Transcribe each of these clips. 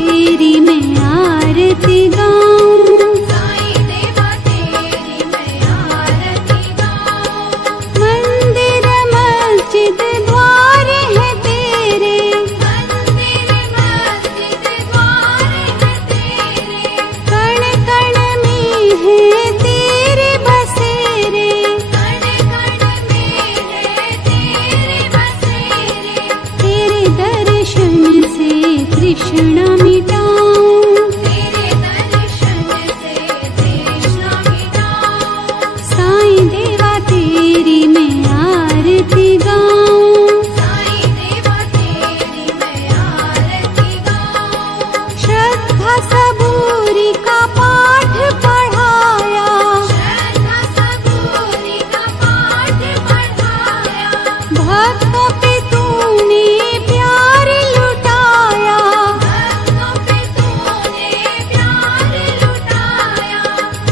तेरी मैं आरती गाऊं, साईं देवा तेरी मैं आरती गाऊं। मंदिर मस्जिद द्वार है तेरे, मंदिर मस्जिद द्वार है तेरे, कण कण में है तेरे बसेरे, कण कण में है तेरे बसेरे। तेरे दर्शन से तृष्णा मिटाऊं, तेरे दर्शन से तृष्णा मिटाऊं। साईं देवा तेरी मैं आरती गाऊं, साईं देवा तेरी मैं आरती गाऊं। श्रद्धा सबूरी का पाठ पढ़ाया, श्रद्धा सबूरी का पाठ पढ़ाया, भक्तों पे तूने प्यार लुटाया, भक्तों पे तूने प्यार लुटाया।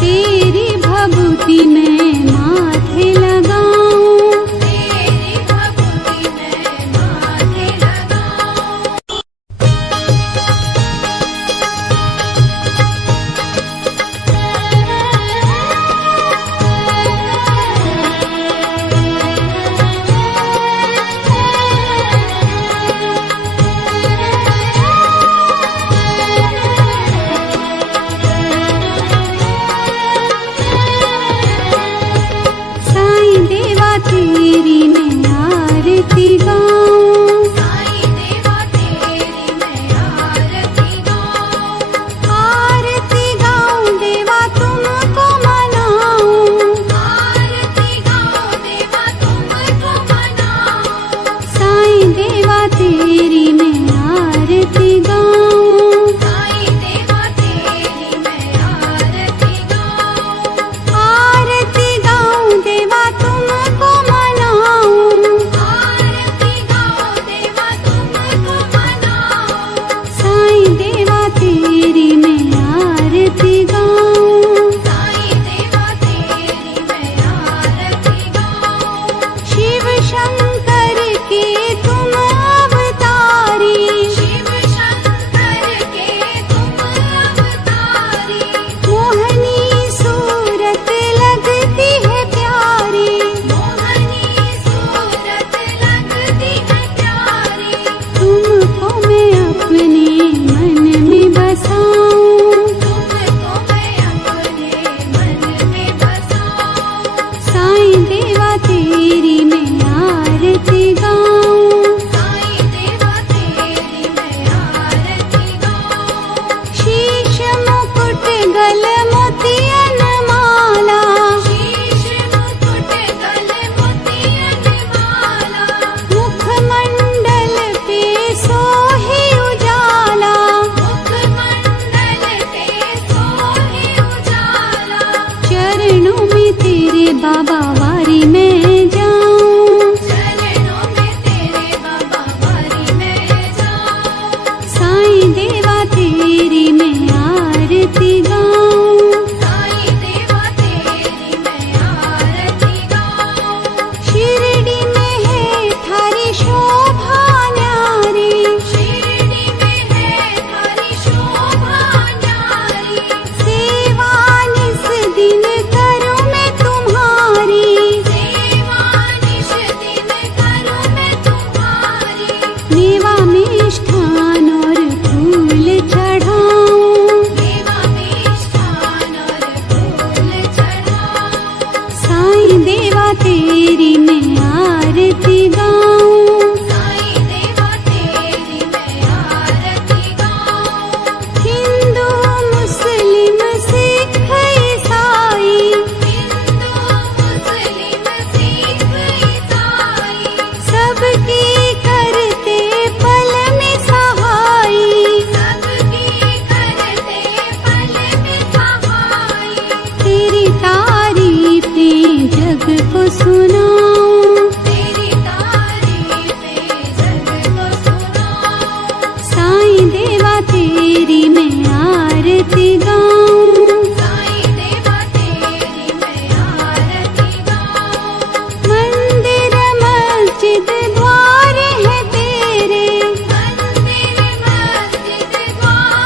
तेरी भभूति मैं माथे लगाऊं, तेरी भक्ति मैं माथे लगाऊं। साईं देवा तेरी मैं आरती गाऊं, साईं देवा तेरी मैं आरती गाऊं। आरती गाऊं देवा तुमको मनाऊं, आरती गाऊं देवा तुमको मनाऊं। साईं देवा तेरी मैं आरती गाऊं, साईं देवा तेरी मैं आरती गाऊं। आरती गाऊं देवा तुमको मनाऊं, आरती गाऊं देवा तुमको मनाऊं। साईं देवा तेरी मैं आरती गाऊं, साईं देवा तेरी मैं आरती गाऊं। शिव शंकर के तुम अवतारी, शिव शंकर के तुम अवतारी, मोहनी सूरत लगती है प्यारी, मोहनी सूरत लगती है प्यारी। तुमको मैं अपने मन में बसाऊं, तुमको मैं अपने मन में बसाऊं। साईं देवा तेरी मैं आरती गाऊं, साईं देवा तेरी मैं आरती गाऊं। शीश मुकुट गल मोतियन माला, शीश मुकुट गल मोतियन माला, मुखमंडल पे सोहे उजाला, मुखमंडल पे सोहे उजाला। चरणों में तेरे बाबा वारी मैं जाऊं, चरणों में तेरे बाबा वारी मैं जाऊं। साईं देवा तेरी मैं आरती गाऊं, साईं देवा तेरी मैं आरती गाऊं। शिरडी में है थारी शोभा न्यारी, शिरडी में है थारी शोभा न्यारी, सेवा निस दिन करूं मैं तुम्हारी, सेवा निश दिन करूं मैं तुम्हारी। मेवा मिष्ठान और फूल चढ़ाऊं, देवा मिष्ठान और फूल चढ़ाऊं। साईं देवा तेरी मैं आरती गाऊं, साईं देवा तेरी मैं आरती गाऊं। हिंदू मुस्लिम सिख ईसाई, हिंदू मुस्लिम सिख ईसाई, सबकी करते पल में सहाई, सबकी करते पल में सहाई। तेरी तारीफें जग को सुनाऊं, तेरी तारीफें जग को सुनाऊं। साईं देवा तेरी मैं आरती गाऊं, साईं देवा तेरी मैं आरती गाऊं। मंदिर मस्जिद द्वार है तेरे, मंदिर मस्जिद द्वार